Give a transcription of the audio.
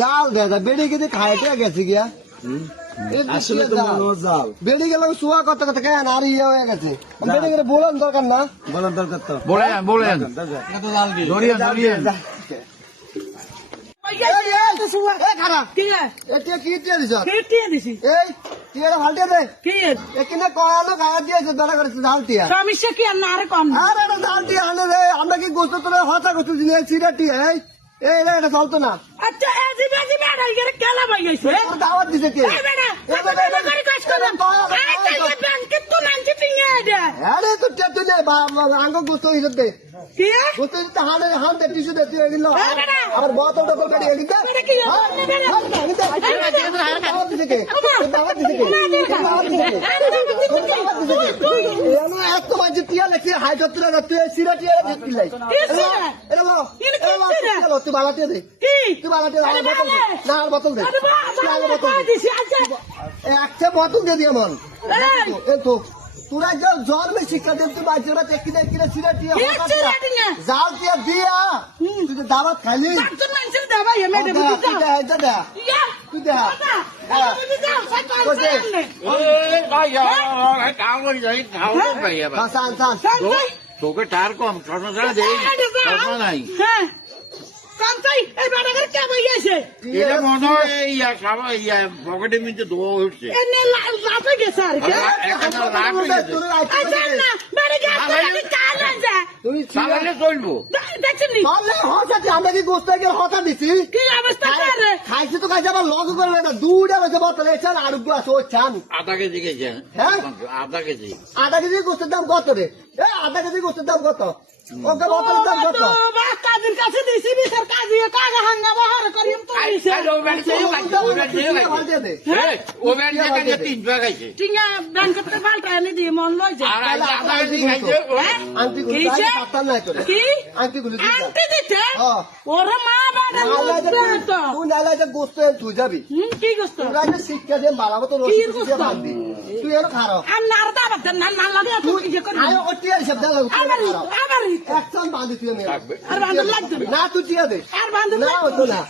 জাল দেখা বেড়ে গেছে খাইতে গেছে গিয়া আসলে তো মনে হয় জাল। বেড়ে গেল শোয়া করতে করতে কেন আর ইয়ে হয়ে গেছে বেড়ে গেলে বলার দরকার না বলার দরকার তো। বলেন ধরিয়েন ধরিয়েন খারাপ এটা কি দিছ এই টিয়াটা ফালতে দে এখানে কড়ানো গায়ে দিয়েছে দরা করেছে জাল টিয়া সমস্যা কি আর না আরে কম না আরে এটা জাল টিয়া আনে রে আমরা কি গোস্ত তোলে হতা গোস্ত দিনে চিরা টিয়া এই এটা চলতো না আচ্ছা এই যে বাজি বেড়া গেলে কেলা ভাই গেছে তোর দাওয়াত দিছে কে এই বেড়া করে কাজ করো এই যে ব্যাংকে তো নানতে তিনে দে আরে তো টেটু নে আঙ্গ গোস্ত হিসেবে দে কি গোস্ত দিতে হানে হান দে টিস্যু দে তুই এগুলো আবার বোতল টোতল কেটে এদিক দে বেড়া কি দাওয়াত দিছে কে দাওয়াত দিছে কে এত মাঝে টিয়া লেখি হাই করতে না তুই সিরা টিয়া দিতে লাই এরে বলো তুই বাবা টিয়া দে তুই বাবা টিয়া আর বোতল দে একটা বোতল দে দিয়ে মন তো তোরা জন্মে শিক্ষা দেন তুই বাচ্চা ওরা দেখি দেখি সিরা টিয়া জাল টিয়া দিয়া তুই তো দাওয়াত খাইলি তুই দে তোকে টার কম স্বর্ণ দেই স্বর্ণ নাই এটা মনে হয় ইয়া সবাই ইয়া পকেটে মিনতে ধোয়া উঠছে চলবো আমরা কি গোস্ত হতা দিছি খাইছে তো খাইছে আবার লগ করবে না দুটা বেছে বোতল এছাড়া আরোগ্য আছে ওই চান আধা কেজি গেছেন হ্যাঁ আধা কেজি গোস্তের দাম কত রে আধা কেজি গোস্তের দাম কত ওকে বোতলের দাম কত কাজের কাছে দিছি বিচার কাজে কাগা হাঙ্গা বাহার করিম তো ও ব্যাংক থেকে 3 টাকা খাইছে টিঙ্গা ব্যাংকতে পাল্টা এনে দিয়ে মন লয় যায় আর আধা কেজি খাইছে আন্টি গুলি পাতা নাই করে কি আন্টি গুলি আন্টি দিতে হ্যাঁ ওরে মা বাড়া তো তুই নালে যে গোস্ত তুই যাবি কি গোস্ত তোরা যে শিক্ষা দিয়ে বাড়াবো তো রসি দিয়ে বাঁধবি তুই এর খারো আর নারদা বাদ না না লাগে তুই যে কর আয় ওটিয়া হিসাব দে আবার একজন বাঁধি তুই আর বান্ধব লাগবে না তুই টিয়া দে আর বান্ধব না হতো না